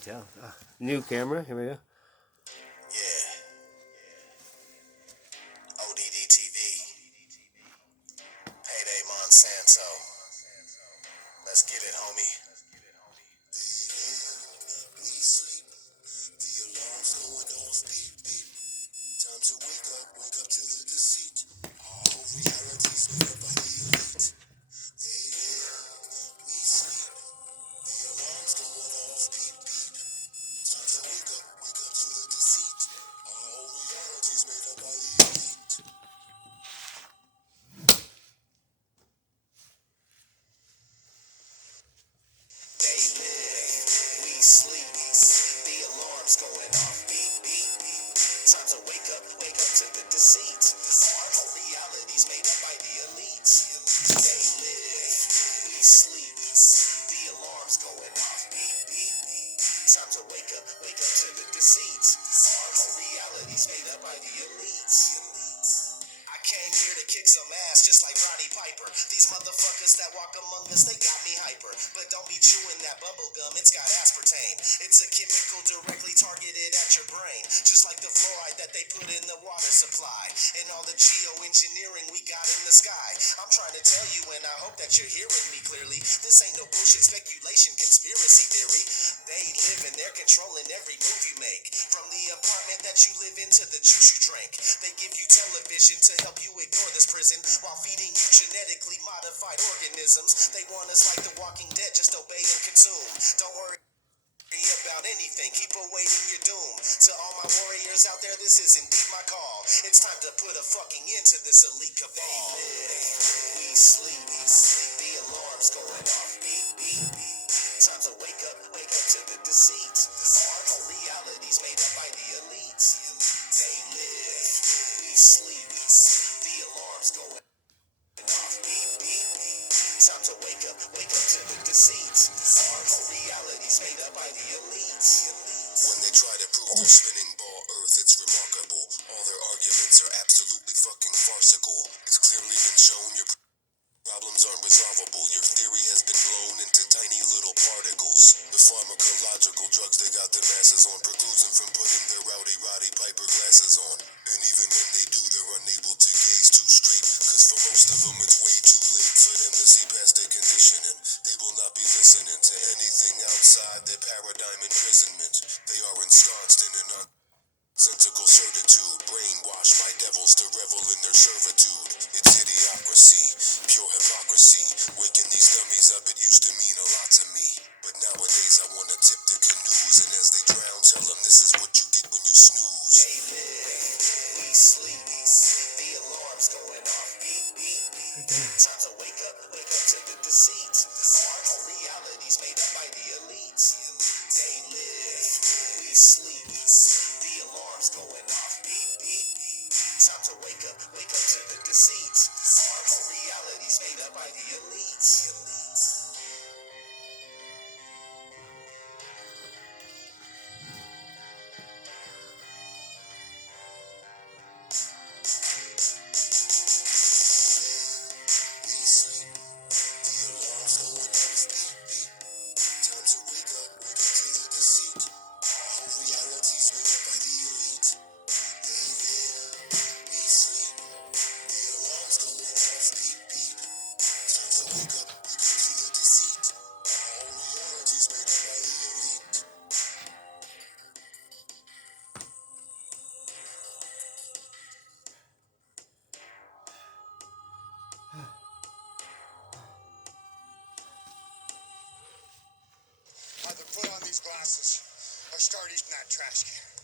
Can't tell. New camera. Here we go. Yeah. ODD TV. Payday Monsanto. Let's get it, homie. We sleep. The alarm's going off. Beep, beep. Time to wake up to the deceit. All reality's made up by the elite. They live. We sleep. The alarm's going off. Beep, beep. Time to wake up to the deceit. All reality's made up by the elite. They live, we sleep. The alarm's going off. Beep, beep, beep. Time to wake up to the deceit. Our whole reality's made up by the elites. They live, we sleep. The alarm's going off. Beep, beep, beep. Time to wake up to the deceit. Our whole reality's made up by the elites. I came here to kick some ass just like Roddy Piper. These motherfuckers that walk among us, they got me hyper. But don't be chewing that bubble gum, it's got aspartame. It's a chemical directly targeted at your brain. Just like the fluoride that they put in the water supply. And all the geoengineering we got in the sky. I'm trying to tell you and I hope that you're hearing me clearly. This ain't no bullshit speculation, conspiracy theory. They live and they're controlling every move you make. From the apartment that you live in to the juice you drink. They give you television to help you ignore this prison while feeding you genetically modified organisms. They want us like the Walking Dead, just obey and consume. Don't worry about anything, keep awaiting your doom. To all my warriors out there, this is indeed my call. It's time to put a fucking end to this elite cabal. We sleep, the alarm's going off. Beep, beep, beep. Time to wake up to the deceit. Our whole reality's made up by the elites. They live, we sleep. The alarm's going off. Beep, beep, beep. Time to wake up to the deceit. Our whole reality's made up by the elites. When they try to prove they're spinning ball Earth, it's remarkable. All their arguments are absolutely fucking farcical. It's clearly been shown your problems aren't resolvable. Your theory has been blown into tiny little particles. The pharmacological drugs they got the masses on precludes them from putting their rowdy Roddy Piper glasses on. And even when they do, they're unable to gaze too straight. Cause for most of them it's way too late for them to see past their conditioning. They will not be listening to anything outside their paradigm imprisonment. They are ensconced in an sensical certitude, brainwashed by devils to revel in their servitude. It's idiocracy, pure hypocrisy. Waking these dummies up, it used to mean a lot to me. But nowadays I wanna tip the canoes, and as they drown, tell them this is what you get when you snooze. They live, we sleep. The alarm's going off. Beep, beep, beep. Time to wake up to the deceit. Our whole reality's made up by the elites. They live, we sleep. The alarm's going off. Beep, beep, beep. Time to wake up to the deceit. Our whole reality's made up by the elites. We sleep. The alarm's going off. Beep, beep. Time to wake up to the deceit. Our whole reality's made up by the elite. They live, we sleep. The alarm's going off. Beep, beep. Time to wake up to the deceit. Our whole reality's made up by the elite. Either put on these glasses or start eating that trash can.